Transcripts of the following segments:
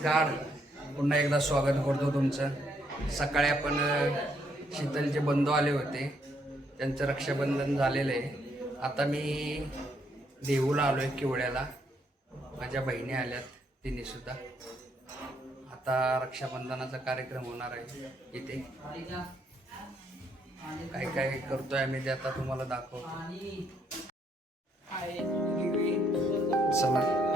नमस्कार. पुन्हा एकदा स्वागत करतो तुमचं. सकाळी आपण शीतलचे बंधू आले होते. त्यांचं रक्षाबंधन झालेलं आहे. आता मी देहूला आलो आहे किवळ्याला माझ्या बहिणी आल्यात तिने सुद्धा. आता रक्षाबंधनाचा कार्यक्रम होणार आहे इथे. काय काय करतोय आम्ही ते आता तुम्हाला दाखवतो. चला.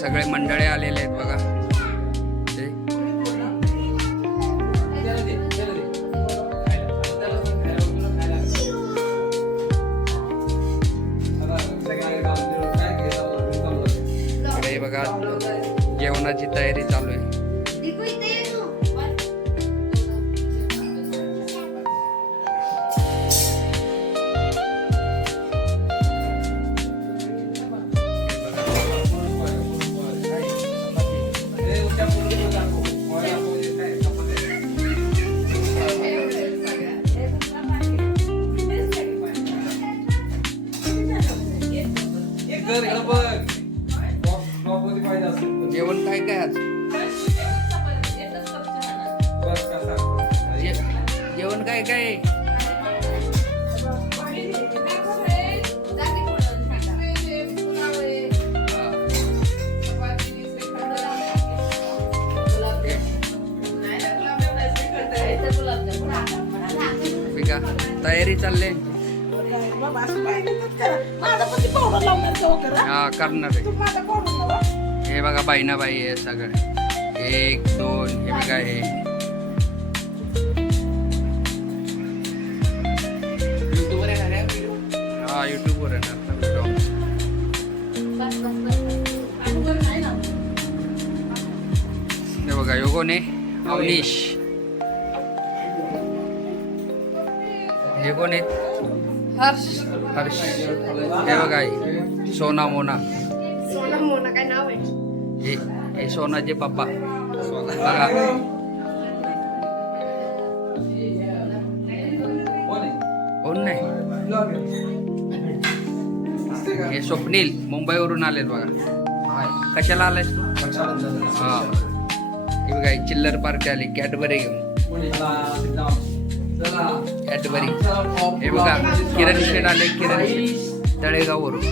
सगळे मंडळे आलेले आहेत बघा. ते. बघा जेवणाची तयारी चालू आहे. तयारी चालली? हा करणार आहे. हे बघा बाईना बाई आहे सगळं. एक दोन हे बघा हे. हा युट्यूबवर येणार ना व्हिडिओ हे बघा योगोने अवनीश. कोण आहेत? हर्ष. हर्ष. हे बघा हे सोना मोना. सोना मोना काय नाव आहे? हे हे सोनाचे पप्पा. बघा. कोण नाही? हे स्वप्नील मुंबईवरून आलेत बघा. कशाला आलायस तू? हा. हे बघा चिल्लर पार्टी आली कॅडबरी घेऊन. कॅडबरी हे बघा किरण शेड आले किरण शेड तळेगाववरून.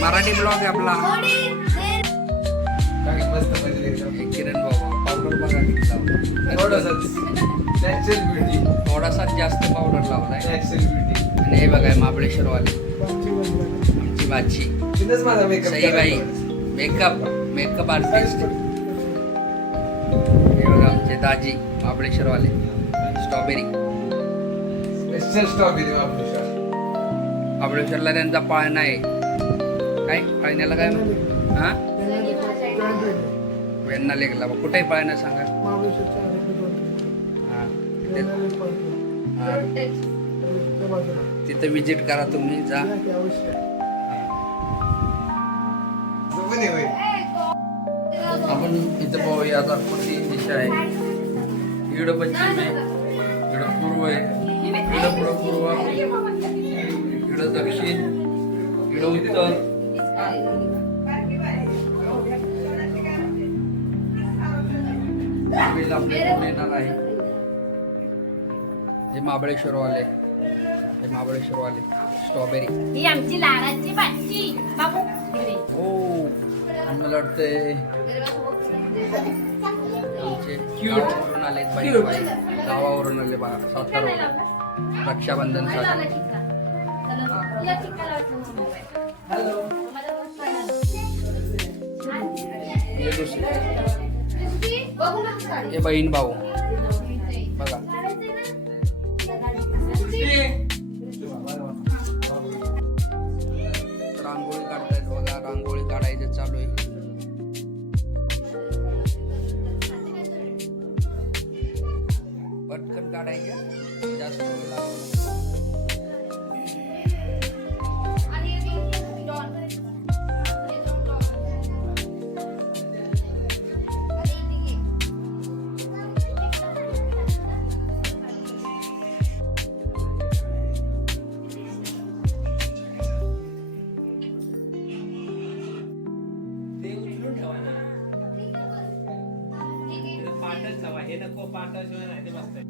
मराठी ब्लॉग आहे आपला. किरण बाबा पावडर बघा किती लावलाय. थोडंसं नॅचरल ब्युटी थोडासा जास्त पावडर लावलाय. नॅचरल ब्युटी आणि हे बघा महाबळेश्वरवाले आमची माझा makeup Saibai makeup makeup artist हे बघा आमचे दाजी महाबळेश्वरवाले स्ट्रॉबेरी स्पेशल स्ट्रॉबेरी वापरू महाबळेश्वरला त्यांचा पाळणा आहे. काय? पाळण्याला काय म्हणतात? हा? वेण्णा लेकला कुठे पाळणा सांगा. हा. तिथे हा. तिथं विजिट करा तुम्ही जा. आपण इथं पाहूया आता कोणती दिशा आहे. इकडं पश्चिम आहे इकडं पूर्व आहे इकडं पुढं पूर्व इकडं दक्षिण इकडं उत्तर. आपल्याकडून येणार आहे. हे महाबळेश्वरवाले. हे महाबळेश्वरवाले. स्ट्रॉबेरी ही आमची लाडाची बाची बाबू. इकडे. हो मला वाटतंय आमचे गावावरून आले बाई. बाई गावावरून आले बघा सातारा. रक्षाबंधनसाठी हे दुसरे ఎనకో పాట జాయిన్ అయితే వస్తాయి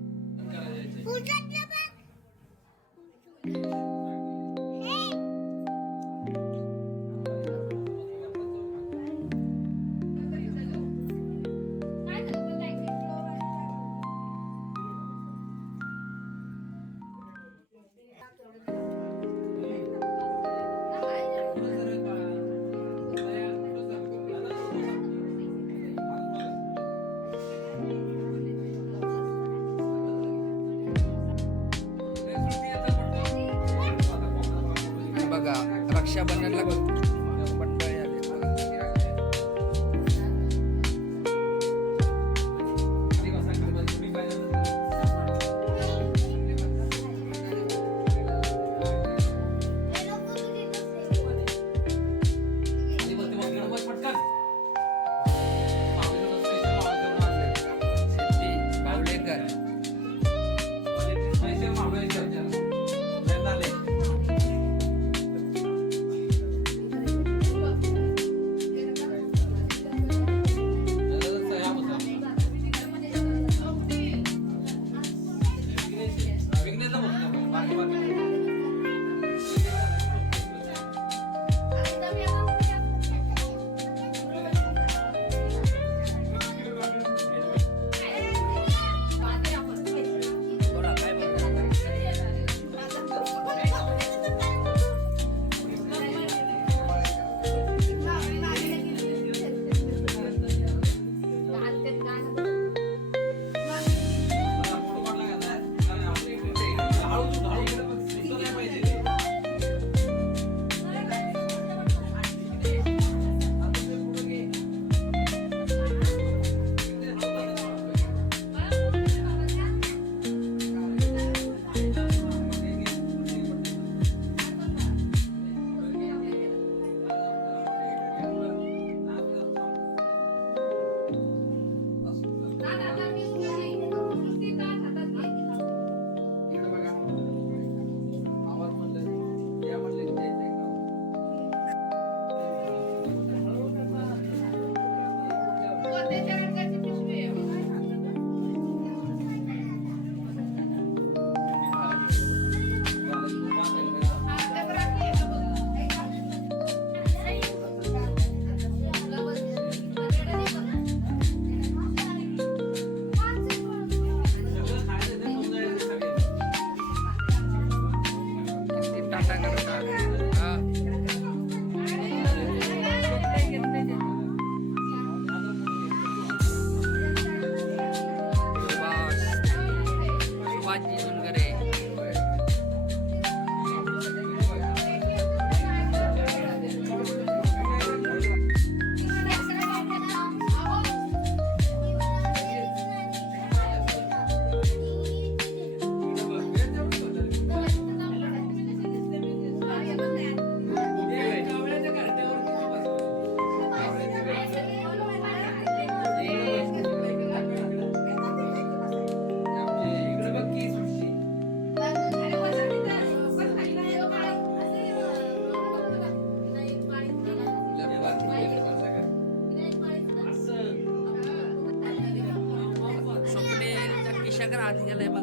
人家来嘛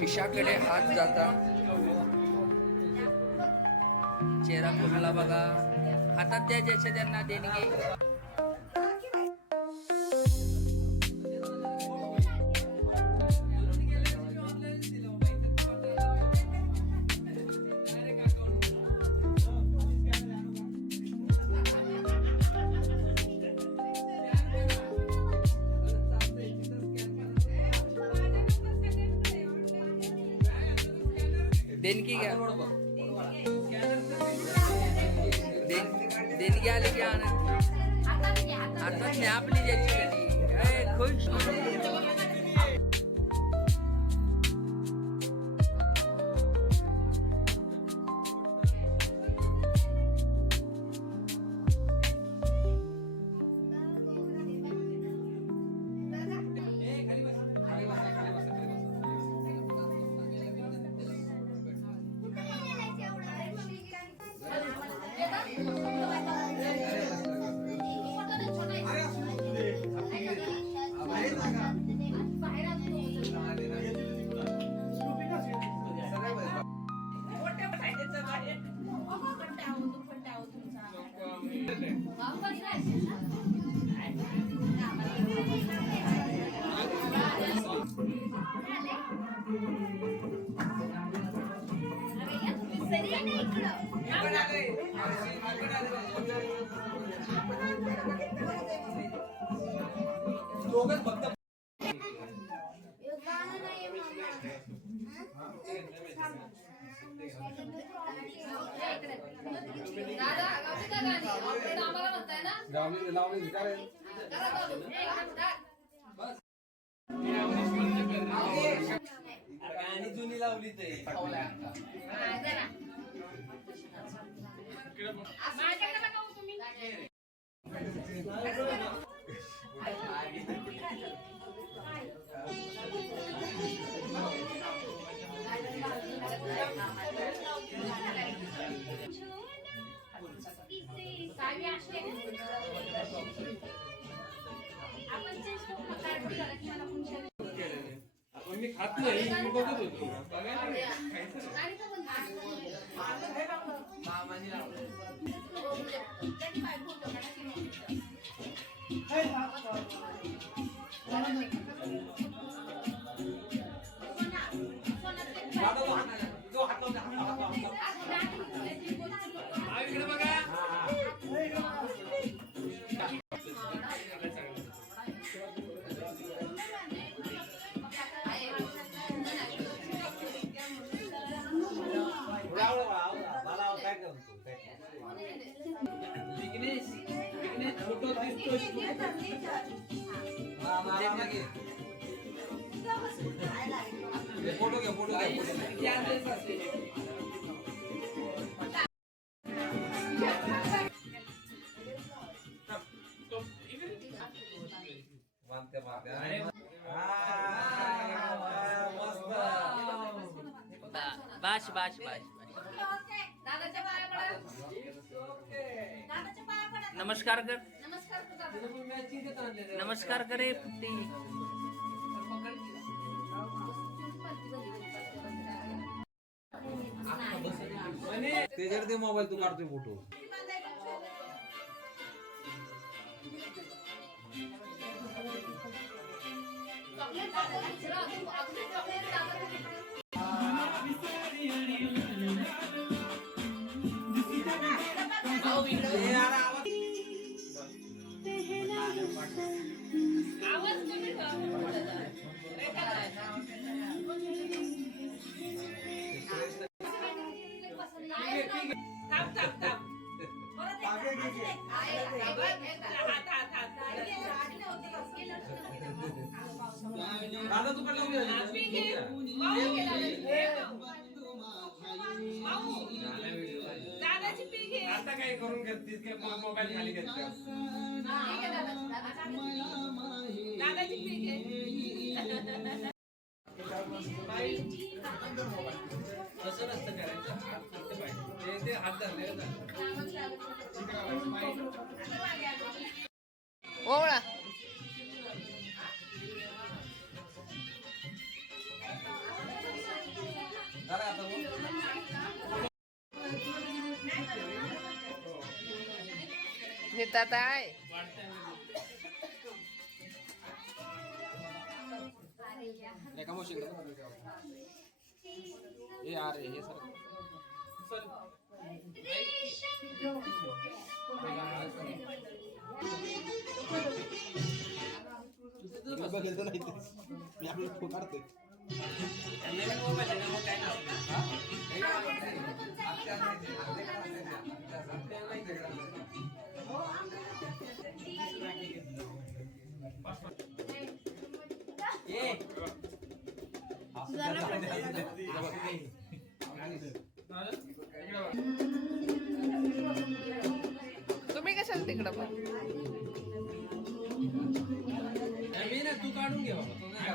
खिशाकडे हात जाता. चेहरा कोणाला बघा? आता त्या ज्याच्या त्यांना देणगी. लावली लावली काय आणि जुनी लावली ते. आपण मी खात नाही मी बघत होतो. बघायला नमस्कार कर. नमस्कार करे पुट्टी. ते जर ते मोबाईल तू काढतोय photo. Tap, tap, tap. Pakai gigi. Ayo, ayo, ayo. दादा तू कडला दादाची पी घे आता काय करून घेतलीस? काय मोबाईल खाली घेतला? दादाची पी घे कसं नसतं करायचं? ते हात धरले ओवळा एका मावशीकडे हे अरे हे सर बघायचं नाही. मी आपलं फोन काढतोय नवीन मोबाईल आहे ना मग काय तुम्ही कशाला तिकडं पण? मी ना तू काढून घे बाबा तू नाही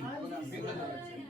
काढून.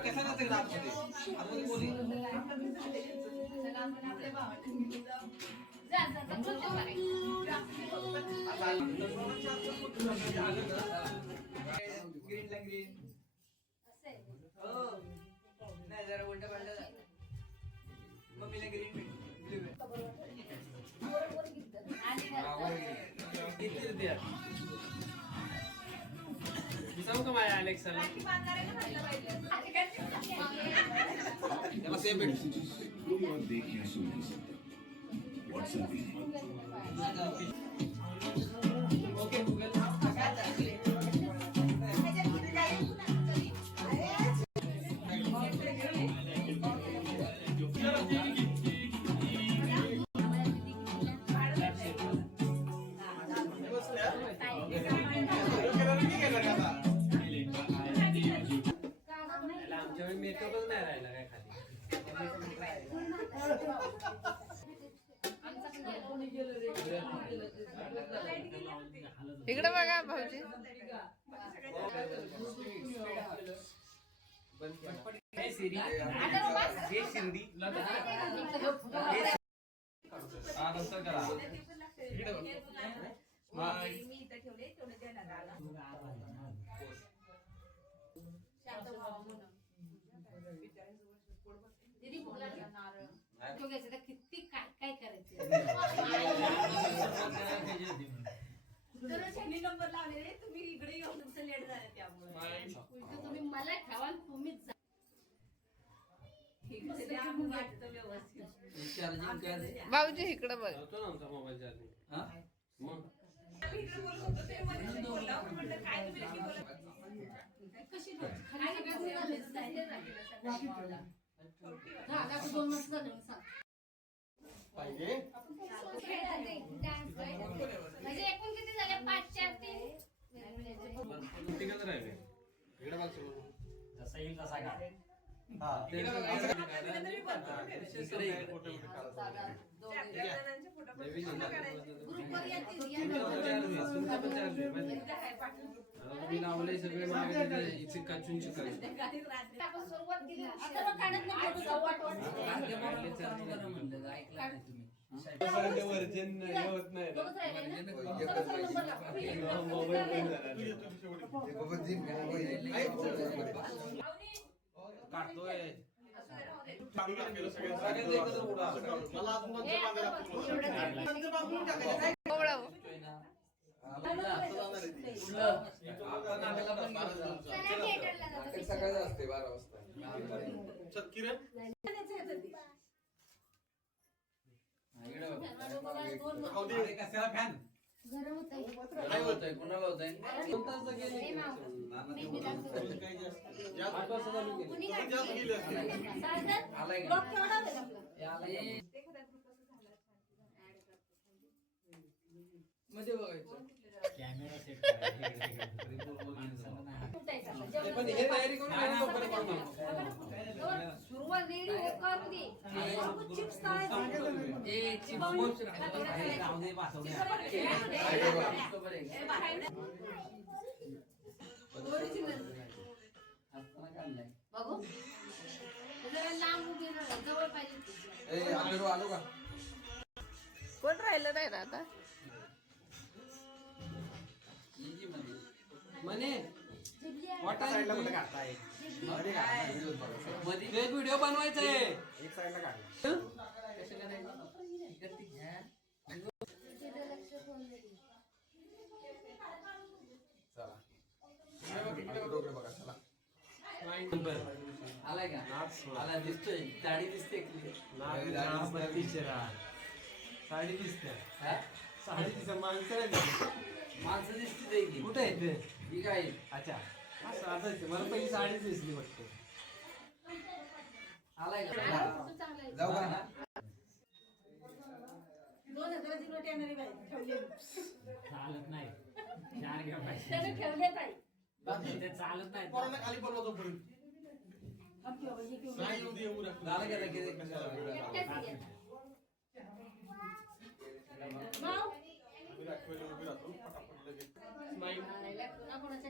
कसं नसेल का आतमध्ये? आतमध्ये कोण आहे? जा, जा, जा, चल, चल, ग्रीनला ग्रीन. सांगू का माझ्या अलेक्साला? त्याला भेट. भी ओके गुगल इकडे बघा भाऊजी. हे सिरी हे शिर्डी हा नंतर करा दीदी बोला ना, नारळ. तो घ्यायचा तर किती काय काय नंबर लावलेले तुम्ही इकडे येऊन तुमचं लेट झालं त्यामुळे. उलटं तुम्ही मला वाटतं व्यवस्थित. चार्जिंग भाऊजी इकडे बघ. होतो ना आमचा मोबाईल चार्जिंग हा? मग? कशी खाली सगळ्यांनी. हा, दोन वर्ष झाले सांग. म्हणजे एकूण किती झाले? पाच चार तीन? तिकडे राहिले. इकडे बघ सुरू. ग्रुपवर लावले सगळे इथे काचून ऐकलं नाही तुम्ही. वर्जन होत नाही काढतोय. हो. सकाळी असते बारा वाजता. अरे, कशाला फॅन गरम होतंय. काय होतंय कोणाला होतंय दोन तास तर गेले. आठ वाजता चालू केली. साजन? आलाय का? हे आलायमध्ये बघायचं. कुठायचा? ते जेवण पण हे तयारी करून ठेवा तोपर्यंत बनवा. सुरुवात रेडी. दे चिप्स बघा, लांब उभी. जवळ पाहिजे. कोण राहिलं नाही ना आता. म्हणे जिबली एक व्हिडिओ बनवायचा आहे. एक साईडला. बघा चला. आलाय का? आला दिसतोय. दाढी दिसते. साडी दिसते. हा? साडी दिसते. माणसं माणसं दिसते. कुठे आहे ते? ही काय? अच्छा. मला पहिली साडीच दिसली फक्त आलाय का जाऊ का दोन हजाराची नोट बाई. ठेवली. चालत नाही चार घ्या पाहिजे त्याने ठेवले ताई. ते चालत नाही खाली बोलवा नाही येऊ दे एवढं कशाला कोणाकोणाच्या आपल्याला बघायचं नाही. एक पण फोटो तर दिसत. ओम ओम Same आहे, same आहे.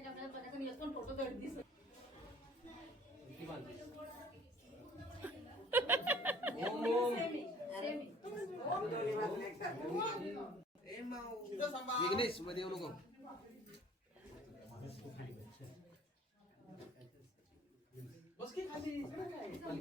विघ्नेशमध्ये येऊ नको बस की खाली खाली, खाली,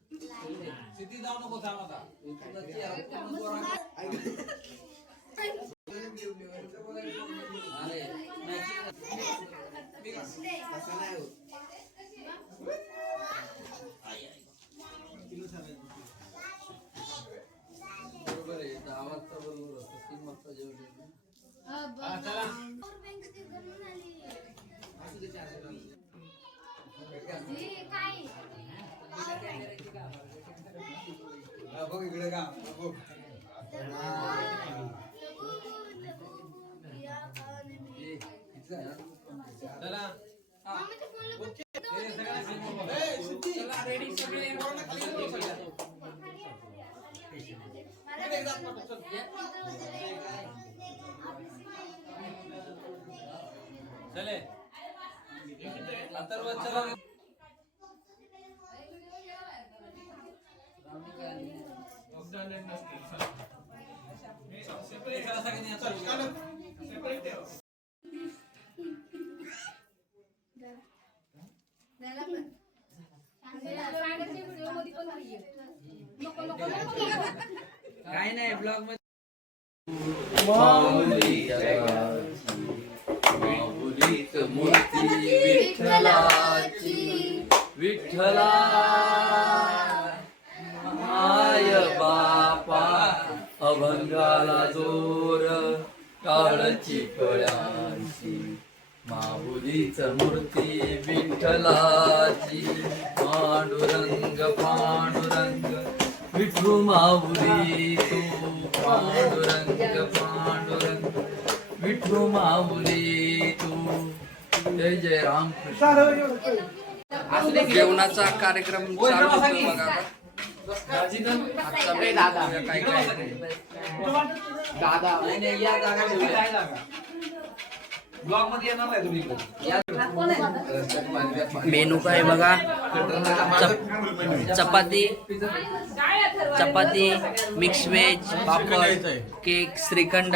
सिटी जाऊ नको थांब आता तुझा चेहरा पूर्ण जोरात- अरे, matching असं नाही होत. बरोबर आहे दहा वाजता बरोबर होतं तीन वाजता जेवण हा, बघ. हे काय? बघ इकडे का बघ ये, इथं आहे ना? चला चला, ready सगळे. चले अथर्व चला एकाला सगळ्यांनी आता त्याला पण. हे सांगायच्या video मध्ये पण नाहीये. नको, नको, नको, नको. काय नाही ब्लॉगमध्ये माऊलीत मूर्ती विठ्ठलाची विठ्ठला माय बापा अभंगाला जोर काळची कळ्यांची माऊलीच मूर्ती विठ्ठलाची पांडुरंग पांडुरंग विठू माऊली तू पांडुरंग पांडुरंग विठू माऊली जय जय राम जेवणाचा कार्यक्रम चालू होतो बघा मेनू काय काय? आहे ते. नाही, नाही, या जागा ठेवल्या. ब्लॉगमध्ये येणार नाही तुम्ही मेनू काय बघा? चप- चपाती. चपाती मिक्स व्हेज पापड केक श्रीखंड.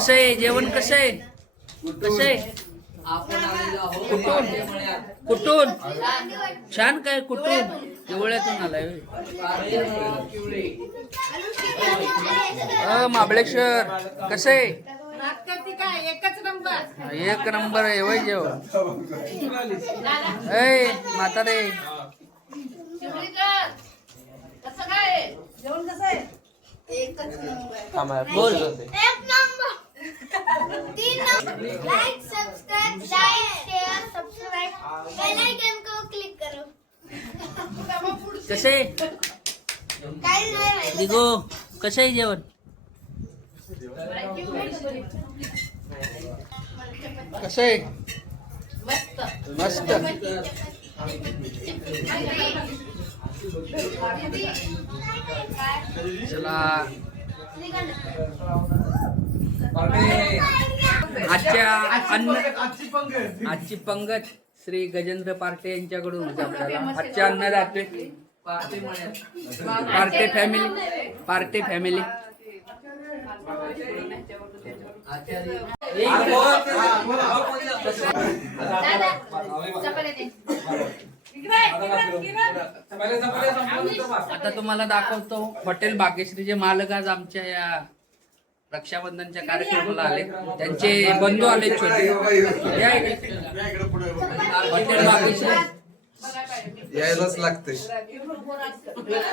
कसं आहे? जेवण कसं आहे? कसं आहे? आपण आलेलो आहोत कुठून? कुठून छान काय? कुठून? एवढ्यातून आलाय महाबळेश्वर कसं आहे? काय एकच नंबर एक नंबर आहे वय जेवण. ऐ म्हातारे. कसं काय? जेवण कसं आहे एकच नंबर बोल एक नंबर तीन number like subscribe like share subscribe bell icon को क्लिक करो. कसे? काही नाही. दिगो कसं आहे जेवण? कसं आहे? मस्त. चला. आजच्या अन्न आजची पंगत. श्री गजेंद्र पार्टे यांच्याकडून आजच्या अन्नदाते. पार्टे फॅमिली पार्टे फॅमिली आता तुम्हाला दाखवतो हॉटेल बागेश्रीचे मालक आज आमच्या या रक्षाबंधनच्या कार्यक्रमाला आले. त्यांचे बंधू आले छोटे. या इकडे. हॉटेल बागेश्री यायलाच लागतंय.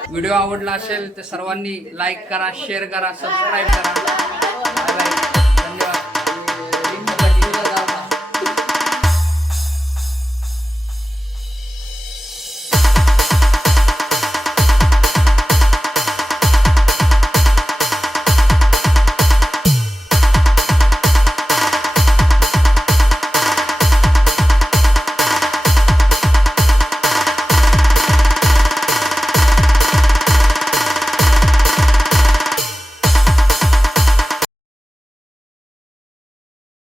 व्हिडिओ आवडला असेल तर सर्वांनी लाईक करा शेअर करा सबस्क्राईब करा.